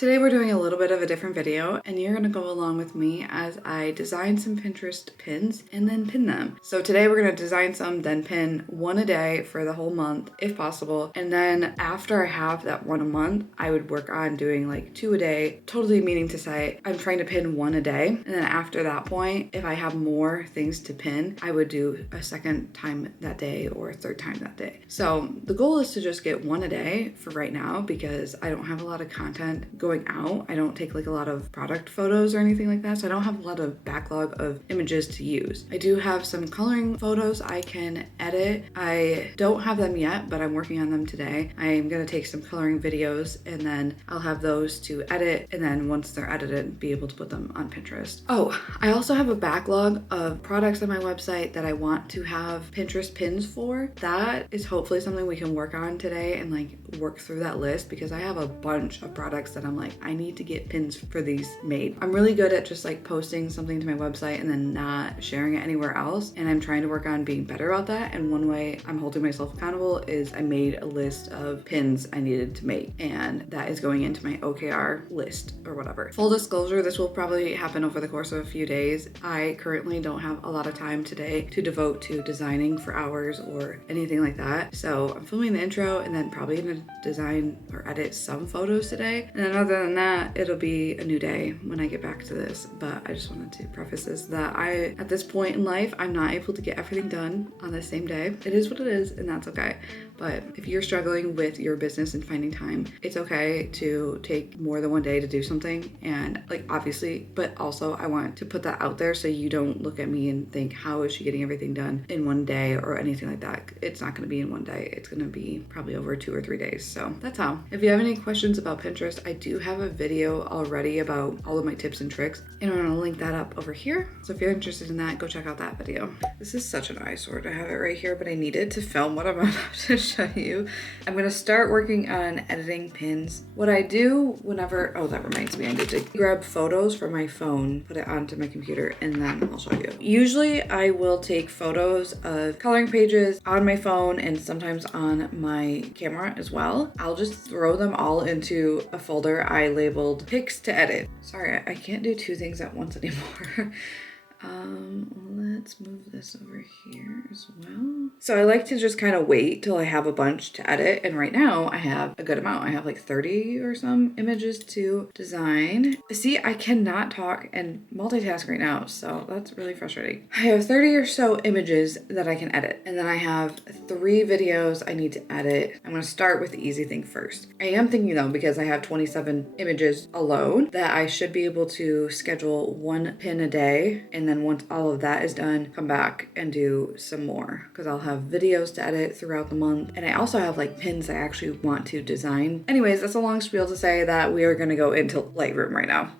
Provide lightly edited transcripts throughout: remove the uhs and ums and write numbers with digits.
Today we're doing a little bit of a different video and you're gonna go along with me as I design some Pinterest pins and then pin them. So today we're gonna design some, then pin one a day for the whole month if possible. And then after I have that one a month, I would work on doing like 2 a day, totally meaning to say I'm trying to pin 1 a day. And then after that point, if I have more things to pin, I would do a second time that day or a third time that day. So the goal is to just get 1 a day for right now because I don't have a lot of content going out. I don't take like a lot of product photos or anything like that, so I don't have a lot of backlog of images to use. I do have some coloring photos I can edit. I don't have them yet, but I'm working on them today. I am going to take some coloring videos and then I'll have those to edit, and then once they're edited, be able to put them on Pinterest. Oh, I also have a backlog of products on my website that I want to have Pinterest pins for. That is hopefully something we can work on today and like work through that list because I have a bunch of products that I'm like, I need to get pins for these made. I'm really good at just like posting something to my website and then not sharing it anywhere else. And I'm trying to work on being better about that. And one way I'm holding myself accountable is I made a list of pins I needed to make. And that is going into my OKR list or whatever. Full disclosure, this will probably happen over the course of a few days. I currently don't have a lot of time today to devote to designing for hours or anything like that. So I'm filming the intro and then probably gonna design or edit some photos today. And then other than that, it'll be a new day when I get back to this. But I just wanted to preface this that at this point in life, I'm not able to get everything done on the same day. It is what it is, and that's okay. But if you're struggling with your business and finding time, it's okay to take more than one day to do something. And like obviously, but also I want to put that out there so you don't look at me and think, how is she getting everything done in one day or anything like that? It's not going to be in one day. It's going to be probably over 2 or 3 days. So that's how. If you have any questions about Pinterest, I do have a video already about all of my tips and tricks, and I'm going to link that up over here. So if you're interested in that, go check out that video. This is such an eyesore to have it right here, but I needed to film what I'm about to show you. I'm going to start working on editing pins. What I do whenever, oh, that reminds me, I need to grab photos from my phone, put it onto my computer, and then I'll show you. Usually I will take photos of coloring pages on my phone and sometimes on my camera as well. I'll just throw them all into a folder I labeled pics to edit. Sorry, I can't do 2 things at once anymore. Let's move this over here as well. So I like to just kind of wait till I have a bunch to edit. And right now I have a good amount. I have like 30 or some images to design. See, I cannot talk and multitask right now. So that's really frustrating. I have 30 or so images that I can edit. And then I have 3 videos I need to edit. I'm going to start with the easy thing first. I am thinking though, because I have 27 images alone, that I should be able to schedule 1 pin a day. And then once all of that is done, come back and do some more because I'll have videos to edit throughout the month. And I also have like pins I actually want to design. Anyways, that's a long spiel to say that we are going to go into Lightroom right now.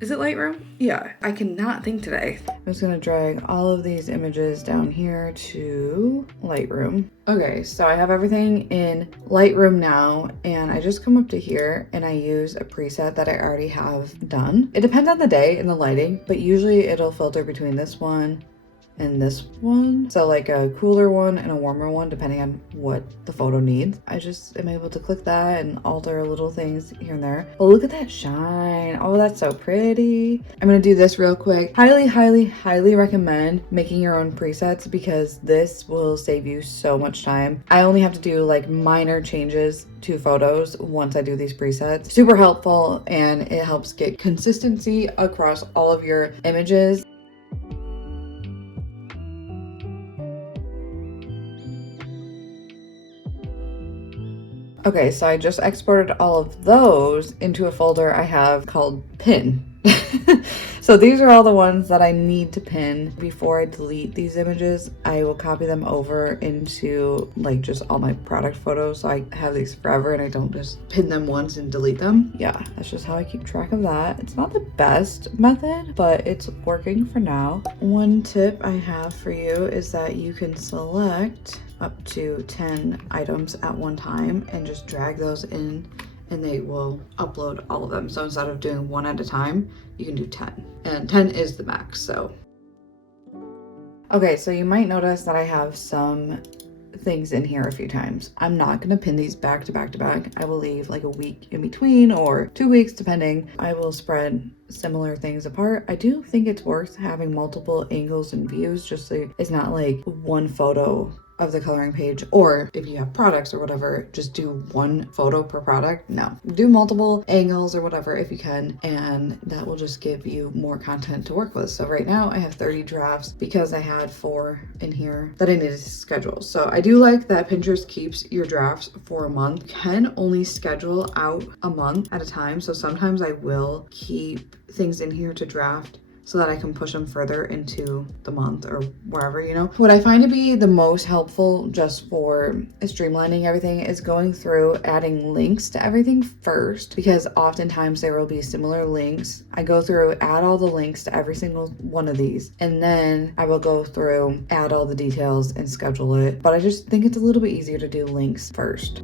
Is it Lightroom? Yeah, I cannot think today. I'm just gonna drag all of these images down here to Lightroom. Okay, so I have everything in Lightroom now, and I just come up to here and I use a preset that I already have done. It depends on the day and the lighting, but usually it'll filter between this one and this one. So like a cooler one and a warmer one, depending on what the photo needs. I just am able to click that and alter little things here and there. Oh, look at that shine. Oh, that's so pretty. I'm gonna do this real quick. Highly, highly, highly recommend making your own presets because this will save you so much time. I only have to do like minor changes to photos once I do these presets. Super helpful, and it helps get consistency across all of your images. Okay, so I just exported all of those into a folder I have called pin. So these are all the ones that I need to pin. Before I delete these images, I will copy them over into like just all my product photos. So I have these forever and I don't just pin them once and delete them. Yeah, that's just how I keep track of that. It's not the best method, but it's working for now. One tip I have for you is that you can select up to 10 items at one time and just drag those in and they will upload all of them. So instead of doing 1 at a time, you can do 10. And 10 is the max, so. Okay, so you might notice that I have some things in here a few times. I'm not gonna pin these back to back to back. I will leave like a week in between or 2 weeks depending. I will spread similar things apart. I do think it's worth having multiple angles and views just so it's not like one photo of the coloring page, or if you have products or whatever, just do one photo per product. No, do multiple angles or whatever if you can, and that will just give you more content to work with. So right now I have 30 drafts because I had 4 in here that I needed to schedule. So I do like that Pinterest keeps your drafts for a month. You can only schedule out a month at a time, so sometimes I will keep things in here to draft so that I can push them further into the month or wherever, you know. What I find to be the most helpful just for streamlining everything is going through adding links to everything first, because oftentimes there will be similar links. I go through, add all the links to every single one of these, and then I will go through, add all the details and schedule it. But I just think it's a little bit easier to do links first.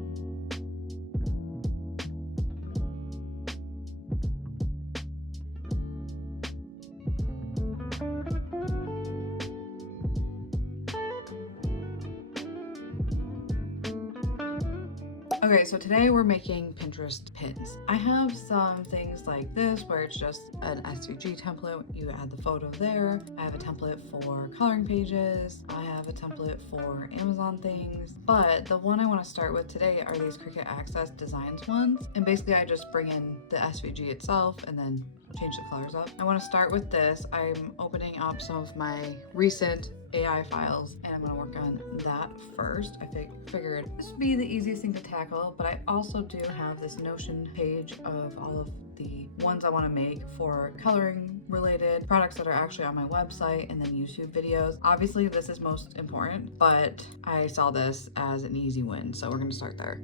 Okay, so today we're making Pinterest pins. I have some things like this where it's just an SVG template. You add the photo there. I have a template for coloring pages. I have a template for Amazon things. But the one I want to start with today are these Cricut Access Designs ones. And basically I just bring in the SVG itself and then change the colors up. I want to start with this. I'm opening up some of my recent AI files and I'm going to work on that first. I figured this would be the easiest thing to tackle, but I also do have this Notion page of all of the ones I want to make for coloring related products that are actually on my website, and then YouTube videos. Obviously this is most important, but I saw this as an easy win, so we're going to start there.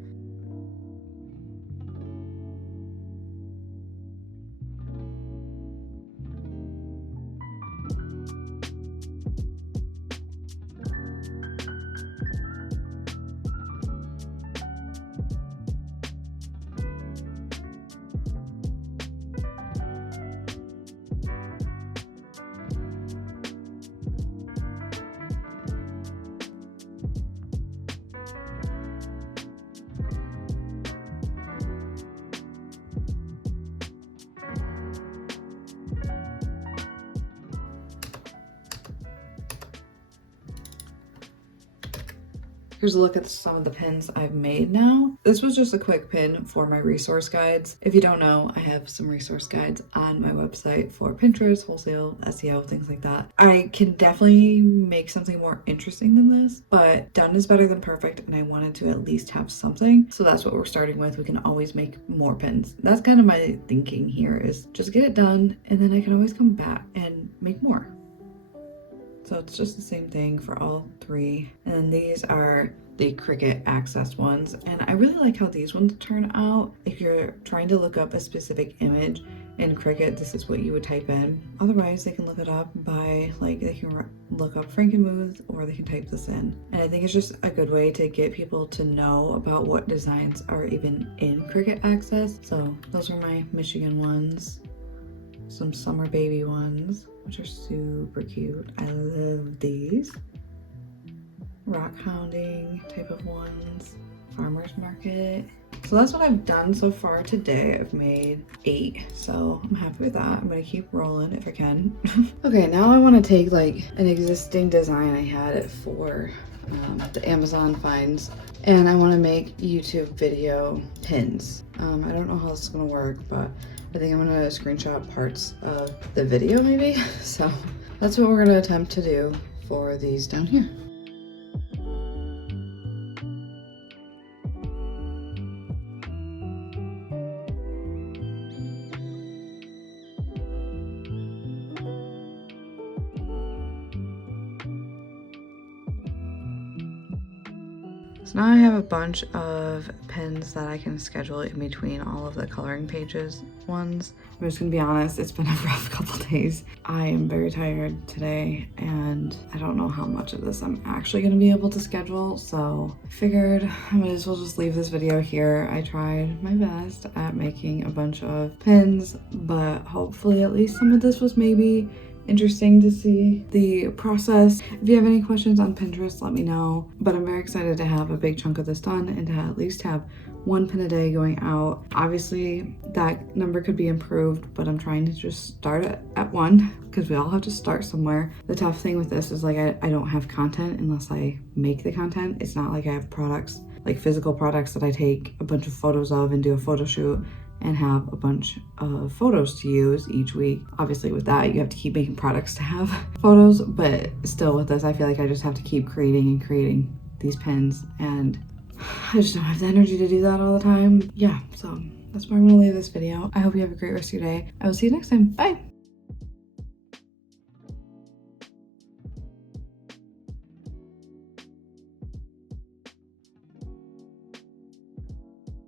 Here's a look at some of the pins I've made now. This was just a quick pin for my resource guides. If you don't know, I have some resource guides on my website for Pinterest, wholesale, SEO, things like that. I can definitely make something more interesting than this, but done is better than perfect, and I wanted to at least have something. So that's what we're starting with. We can always make more pins. That's kind of my thinking here, is just get it done, and then I can always come back and make more. So it's just the same thing for all 3. And these are the Cricut Access ones. And I really like how these ones turn out. If you're trying to look up a specific image in Cricut, this is what you would type in. Otherwise, they can look it up by, like, they can look up Frankenmuth, or they can type this in. And I think it's just a good way to get people to know about what designs are even in Cricut Access. So those are my Michigan ones. Some summer baby ones, which are super cute. I love these. Rock hounding type of ones. Farmer's market. So that's what I've done so far today. I've made 8, so I'm happy with that. I'm gonna keep rolling if I can. Okay, now I want to take like an existing design I had for the Amazon finds, and I want to make YouTube video pins. I don't know how this is gonna work, but I think I'm gonna screenshot parts of the video maybe. So that's what we're gonna attempt to do for these down here. So now I have a bunch of pins that I can schedule in between all of the coloring pages ones. I'm just gonna be honest, it's been a rough couple days. I am very tired today, and I don't know how much of this I'm actually gonna be able to schedule, so I figured I might as well just leave this video here. I tried my best at making a bunch of pins, but hopefully at least some of this was maybe interesting to see the process. If you have any questions on Pinterest, let me know. But I'm very excited to have a big chunk of this done and to at least have 1 pin a day going out. Obviously that number could be improved, but I'm trying to just start it at 1 because we all have to start somewhere. The tough thing with this is like I don't have content unless I make the content. It's not like I have products, like physical products that I take a bunch of photos of and do a photo shoot and have a bunch of photos to use each week. Obviously with that, you have to keep making products to have photos, but still with this, I feel like I just have to keep creating and creating these pins, and I just don't have the energy to do that all the time. Yeah, so that's where I'm gonna leave this video. I hope you have a great rest of your day. I will see you next time. Bye.